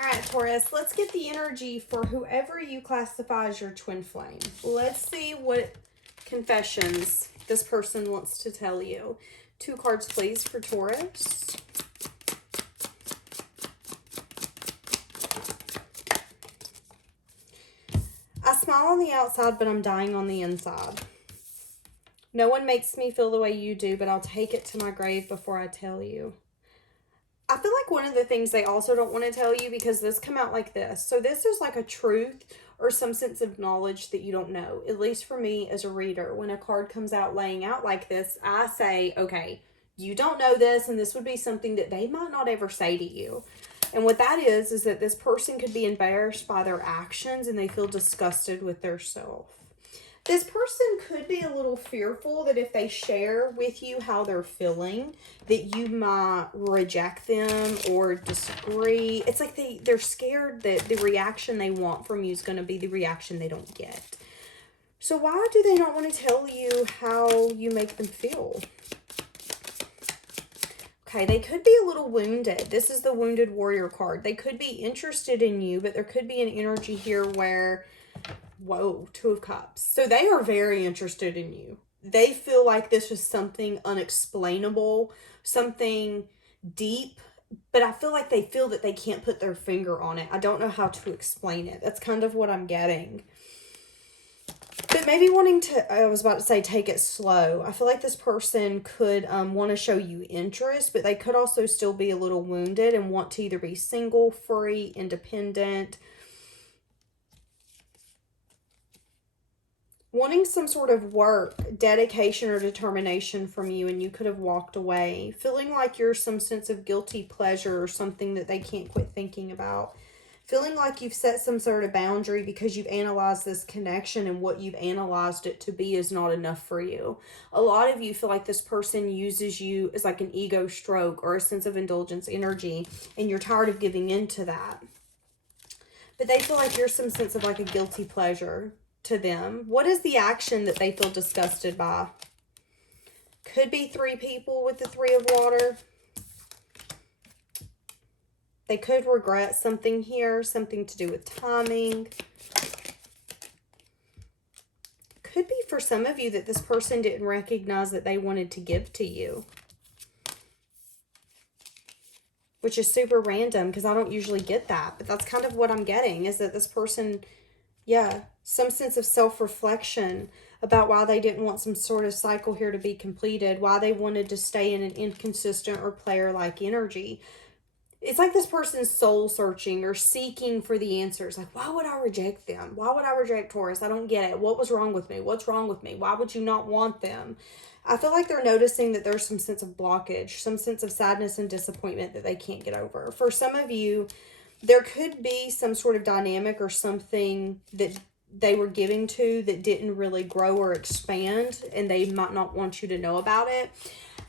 All right, Taurus, let's get the energy for whoever you classify as your twin flame. Let's see what confessions this person wants to tell you. 2 cards, please, for Taurus. I smile on the outside, but I'm dying on the inside. No one makes me feel the way you do, but I'll take it to my grave before I tell you. I feel like one of the things they also don't want to tell you, because this come out like this. So this is like a truth or some sense of knowledge that you don't know. At least for me as a reader, when a card comes out laying out like this, I say, okay, you don't know this, and this would be something that they might not ever say to you. And what that is that this person could be embarrassed by their actions and they feel disgusted with their self. This person could be a little fearful that if they share with you how they're feeling, that you might reject them or disagree. It's like they're scared that the reaction they want from you is going to be the reaction they don't get. So why do they not want to tell you how you make them feel? Okay, they could be a little wounded. This is the Wounded Warrior card. They could be interested in you, but there could be an energy here where... Whoa, 2 of Cups. So they are very interested in you. They feel like this was something unexplainable, something deep, but I feel like they feel that they can't put their finger on it. I don't know how to explain it. That's kind of what I'm getting. But maybe wanting to, I was about to say, take it slow. I feel like this person could want to show you interest, but they could also still be a little wounded and want to either be single, free, independent, wanting some sort of work, dedication, or determination from you, and you could have walked away. Feeling like you're some sense of guilty pleasure or something that they can't quit thinking about. Feeling like you've set some sort of boundary because you've analyzed this connection, and what you've analyzed it to be is not enough for you. A lot of you feel like this person uses you as like an ego stroke or a sense of indulgence energy, and you're tired of giving in to that. But they feel like you're some sense of like a guilty pleasure to them. What is the action that they feel disgusted by? Could be 3 people with the 3 of Water. They could regret something here, something to do with timing. Could be for some of you that this person didn't recognize that they wanted to give to you, which is super random because I don't usually get that, but that's kind of what I'm getting, is that this person, yeah, some sense of self-reflection about why they didn't want some sort of cycle here to be completed, why they wanted to stay in an inconsistent or player-like energy. It's like this person's soul searching or seeking for the answers. Like, why would I reject them? Why would I reject Taurus? I don't get it. What was wrong with me? What's wrong with me? Why would you not want them? I feel like they're noticing that there's some sense of blockage, some sense of sadness and disappointment that they can't get over. For some of you, there could be some sort of dynamic or something that they were giving to that didn't really grow or expand, and they might not want you to know about it.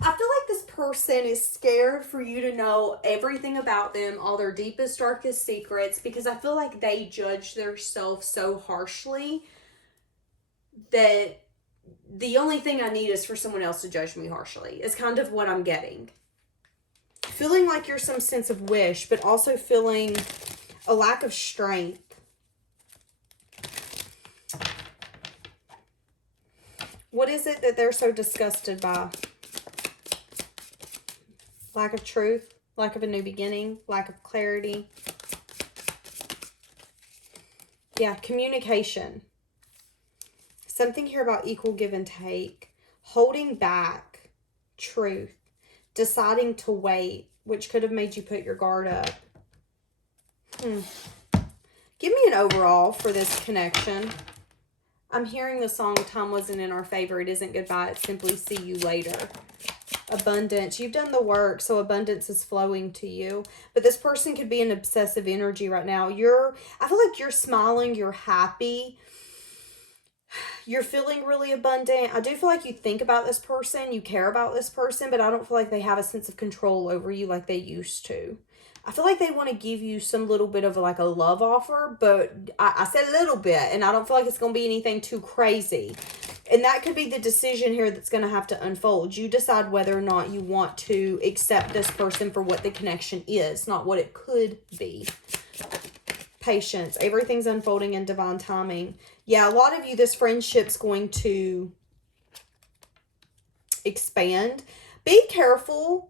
I feel like this person is scared for you to know everything about them, all their deepest, darkest secrets, because I feel like they judge themselves so harshly that the only thing I need is for someone else to judge me harshly. Is kind of what I'm getting. Feeling like you're some sense of wish, but also feeling a lack of strength. What is it that they're so disgusted by? Lack of truth, lack of a new beginning, lack of clarity. Yeah, communication. Something here about equal give and take. Holding back truth. Deciding to wait, which could have made you put your guard up. Give me an overall for this connection. I'm hearing the song, Time Wasn't in Our Favor. It isn't goodbye. It's simply see you later. Abundance. You've done the work, so abundance is flowing to you. But this person could be an obsessive energy right now. I feel like you're smiling. You're happy. You're feeling really abundant. I do feel like you think about this person, you care about this person, but I don't feel like they have a sense of control over you like they used to. I feel like they want to give you some little bit of like a love offer, but I said a little bit, and I don't feel like it's going to be anything too crazy. And that could be the decision here that's going to have to unfold. You decide whether or not you want to accept this person for what the connection is, not what it could be. Patience. Everything's unfolding in divine timing. Yeah, a lot of you, this friendship's going to expand. Be careful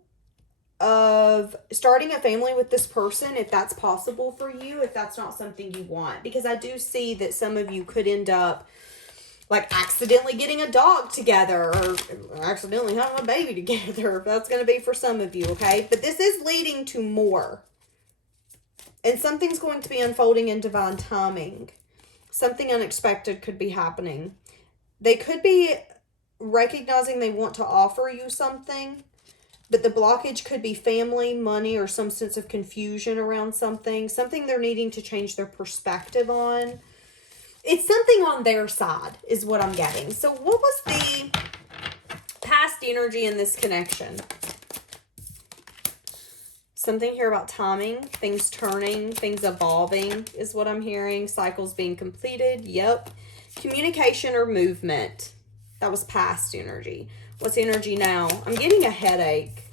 of starting a family with this person if that's possible for you, if that's not something you want. Because I do see that some of you could end up like accidentally getting a dog together or accidentally having a baby together. That's going to be for some of you, okay? But this is leading to more. And something's going to be unfolding in divine timing. Something unexpected could be happening. They could be recognizing they want to offer you something, but the blockage could be family, money, or some sense of confusion around something. Something they're needing to change their perspective on. It's something on their side is what I'm getting. So what was the past energy in this connection? Something here about timing, things turning, things evolving is what I'm hearing. Cycles being completed. Yep. Communication or movement. That was past energy. What's energy now? I'm getting a headache.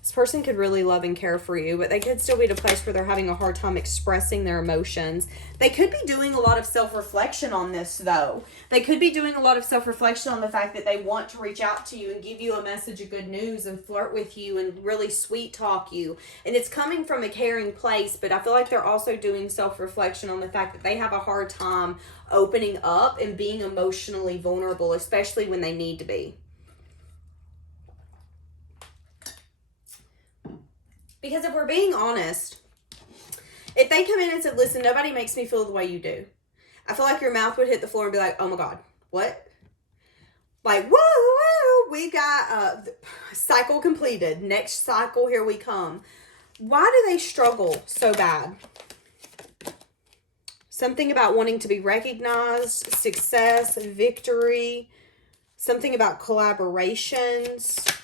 This person could really love and care for you, but they could still be at a place where they're having a hard time expressing their emotions. They could be doing a lot of self-reflection on this, though. They could be doing a lot of self-reflection on the fact that they want to reach out to you and give you a message of good news and flirt with you and really sweet talk you. And it's coming from a caring place, but I feel like they're also doing self-reflection on the fact that they have a hard time opening up and being emotionally vulnerable, especially when they need to be. Because if we're being honest, if they come in and said, listen, nobody makes me feel the way you do, I feel like your mouth would hit the floor and be like, oh my God, what? Like, woo, we got cycle completed. Next cycle, here we come. Why do they struggle so bad? Something about wanting to be recognized, success, victory, something about collaborations.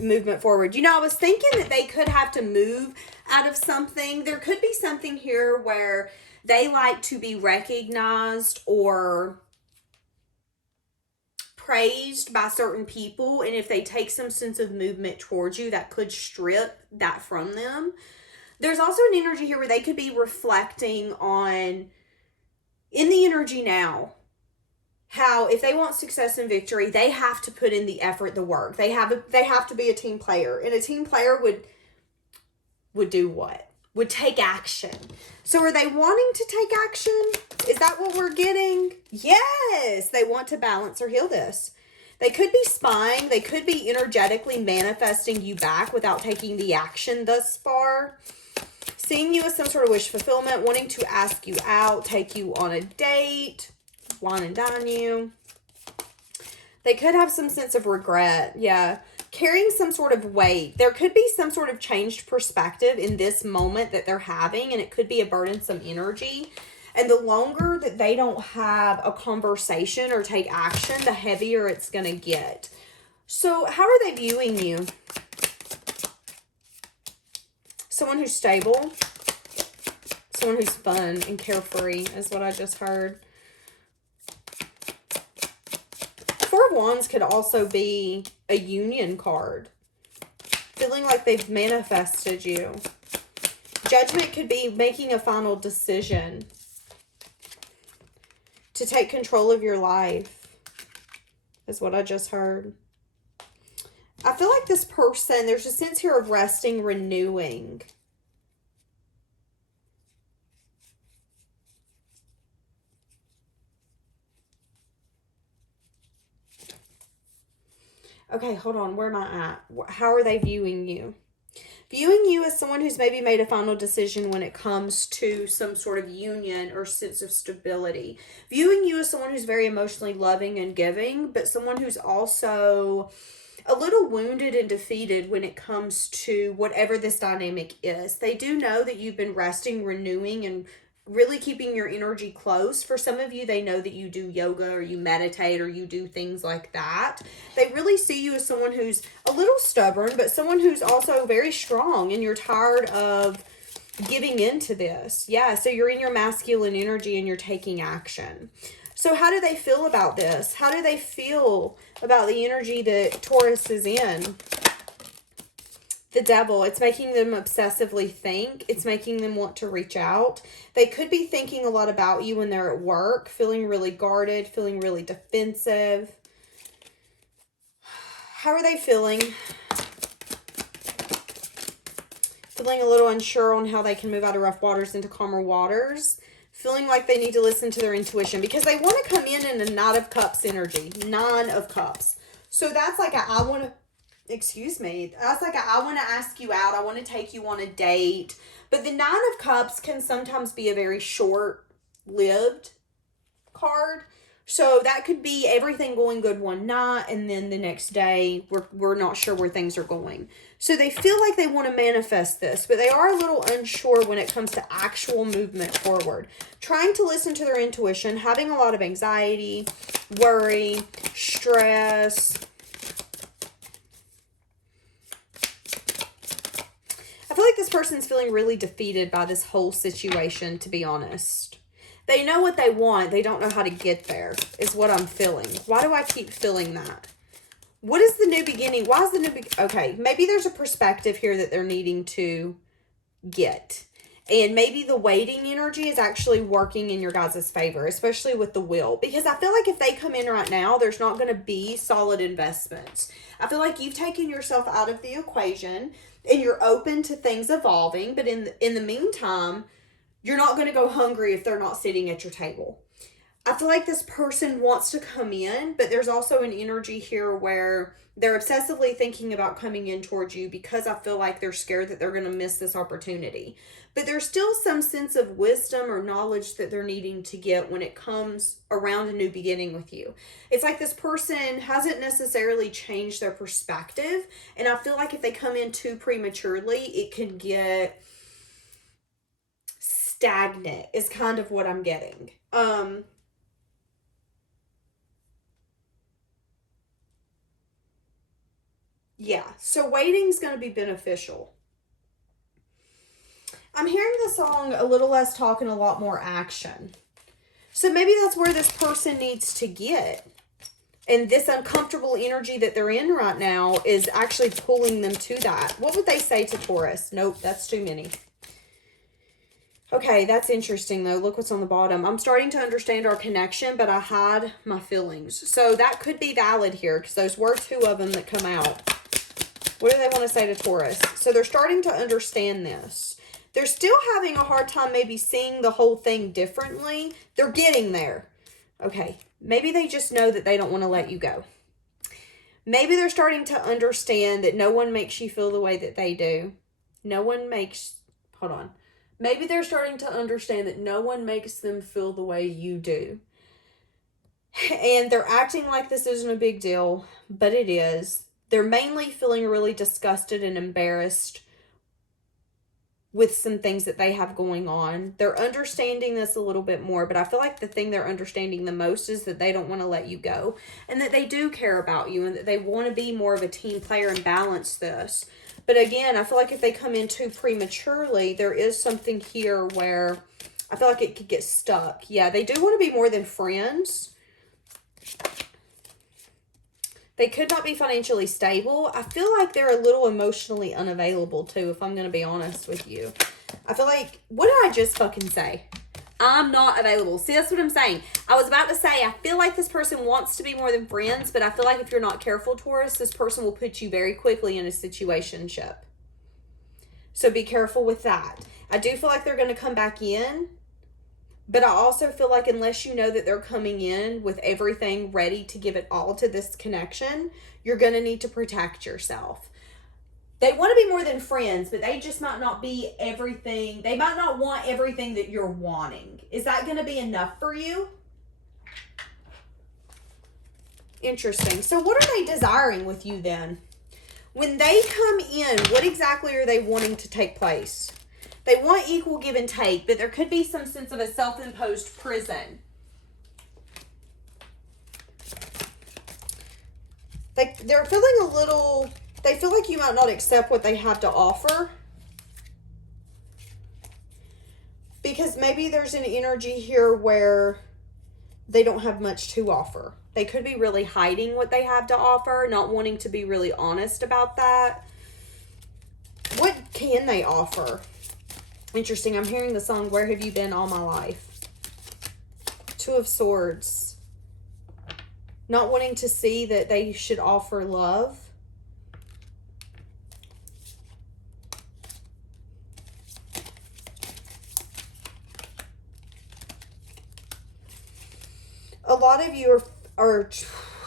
Movement forward. You know, I was thinking that they could have to move out of something. There could be something here where they like to be recognized or praised by certain people. And if they take some sense of movement towards you, that could strip that from them. There's also an energy here where they could be reflecting on, in the energy now, how if they want success and victory, they have to put in the effort, the work. They have to be a team player. And a team player would do what? Would take action. So are they wanting to take action? Is that what we're getting? Yes, they want to balance or heal this. They could be spying. They could be energetically manifesting you back without taking the action thus far. Seeing you as some sort of wish fulfillment, wanting to ask you out, take you on a date, wine and dine you. They could have some sense of regret. Yeah. Carrying some sort of weight. There could be some sort of changed perspective in this moment that they're having, and it could be a burdensome energy. And the longer that they don't have a conversation or take action, the heavier it's going to get. So how are they viewing you? Someone who's stable. Someone who's fun and carefree is what I just heard. Four of Wands could also be a union card. Feeling like they've manifested you. Judgment could be making a final decision to take control of your life, is what I just heard. I feel like this person, there's a sense here of resting, renewing. Okay, hold on. Where am I at? How are they viewing you? Viewing you as someone who's maybe made a final decision when it comes to some sort of union or sense of stability. Viewing you as someone who's very emotionally loving and giving, but someone who's also a little wounded and defeated when it comes to whatever this dynamic is. They do know that you've been resting, renewing, and really keeping your energy close. For some of you, they know that you do yoga or you meditate or you do things like that. They really see you as someone who's a little stubborn, but someone who's also very strong, and you're tired of giving into this. Yeah, so you're in your masculine energy and you're taking action. So how do they feel about this? How do they feel about the energy that Taurus is in? The Devil. It's making them obsessively think. It's making them want to reach out. They could be thinking a lot about you when they're at work, feeling really guarded, feeling really defensive. How are they feeling? Feeling a little unsure on how they can move out of rough waters into calmer waters. Feeling like they need to listen to their intuition because they want to come in a Knight of Cups energy. 9 of Cups. So that's like I want to, that's like I want to ask you out. I want to take you on a date. But the 9 of Cups can sometimes be a very short-lived card. So that could be everything going good one night, and then the next day we're not sure where things are going. So they feel like they want to manifest this, but they are a little unsure when it comes to actual movement forward. Trying to listen to their intuition, having a lot of anxiety, worry, stress. I feel like this person's feeling really defeated by this whole situation, to be honest. They know what they want. They don't know how to get there, is what I'm feeling. Why do I keep feeling that? What is the new beginning? Why is the new beginning? Okay, maybe there's a perspective here that they're needing to get. And maybe the waiting energy is actually working in your guys' favor, especially with the Wheel. Because I feel like if they come in right now, there's not going to be solid investments. I feel like you've taken yourself out of the equation and you're open to things evolving. But in the meantime, you're not going to go hungry if they're not sitting at your table. I feel like this person wants to come in, but there's also an energy here where they're obsessively thinking about coming in towards you because I feel like they're scared that they're going to miss this opportunity. But there's still some sense of wisdom or knowledge that they're needing to get when it comes around a new beginning with you. It's like this person hasn't necessarily changed their perspective. And I feel like if they come in too prematurely, it can get stagnant is kind of what I'm getting. Yeah, so waiting's going to be beneficial. I'm hearing the song a little less talk and a lot more action. So maybe that's where this person needs to get. And this uncomfortable energy that they're in right now is actually pulling them to that. What would they say to Taurus? Nope, that's too many. Okay, that's interesting though. Look what's on the bottom. I'm starting to understand our connection, but I hide my feelings. So that could be valid here because those were 2 of them that come out. What do they want to say to Taurus? So they're starting to understand this. They're still having a hard time maybe seeing the whole thing differently. They're getting there. Okay, maybe they just know that they don't want to let you go. Maybe they're starting to understand that no one makes you feel the way that they do. Maybe they're starting to understand that no one makes them feel the way you do. And they're acting like this isn't a big deal, but it is. They're mainly feeling really disgusted and embarrassed with some things that they have going on. They're understanding this a little bit more, but I feel like the thing they're understanding the most is that they don't want to let you go and that they do care about you and that they want to be more of a team player and balance this. But again, I feel like if they come in too prematurely, there is something here where I feel like it could get stuck. Yeah, they do want to be more than friends. They could not be financially stable. I feel like they're a little emotionally unavailable too, if I'm going to be honest with you. I feel like, what did I just fucking say? I'm not available. See, that's what I'm saying. I was about to say, I feel like this person wants to be more than friends, but I feel like if you're not careful, Taurus, this person will put you very quickly in a situationship. So be careful with that. I do feel like they're going to come back in. But I also feel like unless you know that they're coming in with everything ready to give it all to this connection, you're going to need to protect yourself. They want to be more than friends, but they just might not be everything. They might not want everything that you're wanting. Is that going to be enough for you? Interesting. So what are they desiring with you then? When they come in, what exactly are they wanting to take place? They want equal give and take, but there could be some sense of a self-imposed prison. They're feeling a little, they feel like you might not accept what they have to offer. Because maybe there's an energy here where they don't have much to offer. They could be really hiding what they have to offer, not wanting to be really honest about that. What can they offer? Interesting. I'm hearing the song, Where Have You Been All My Life? Two of Swords. Not wanting to see that they should offer love. A lot of you are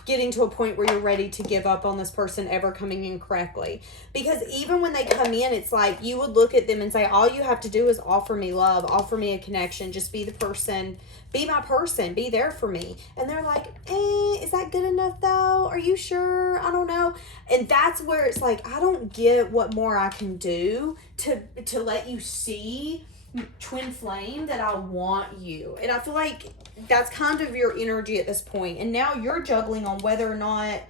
getting to a point where you're ready to give up on this person ever coming in correctly. Because even when they come in, it's like you would look at them and say, all you have to do is offer me love, offer me a connection, just be the person, be my person, be there for me. And they're like, is that good enough though? Are you sure? I don't know. And that's where it's like, I don't get what more I can do to let you see, twin flame, that I want you. And I feel like that's kind of your energy at this point. And now you're juggling on whether or not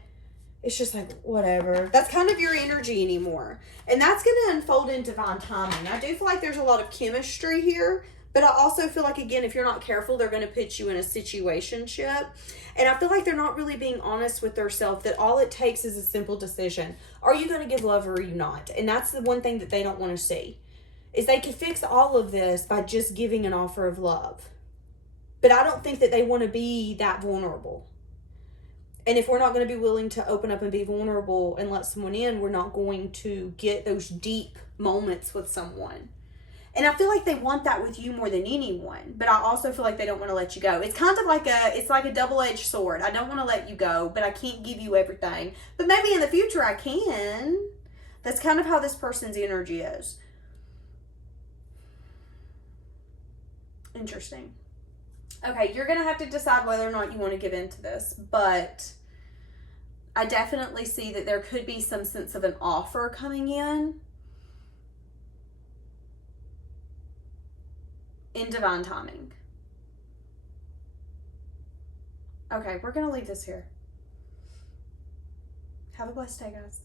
it's just like, whatever. That's kind of your energy anymore. And that's going to unfold in divine timing. I do feel like there's a lot of chemistry here. But I also feel like, again, if you're not careful, they're going to put you in a situationship. And I feel like they're not really being honest with themselves, that all it takes is a simple decision. Are you going to give love or are you not? And that's the one thing that they don't want to see. Is they can fix all of this by just giving an offer of love. But I don't think that they want to be that vulnerable. And if we're not going to be willing to open up and be vulnerable and let someone in, we're not going to get those deep moments with someone. And I feel like they want that with you more than anyone. But I also feel like they don't want to let you go. It's kind of like a double-edged sword. I don't want to let you go, but I can't give you everything. But maybe in the future I can. That's kind of how this person's energy is. Interesting. Okay, you're going to have to decide whether or not you want to give in to this, but I definitely see that there could be some sense of an offer coming in divine timing. Okay, we're going to leave this here. Have a blessed day, guys.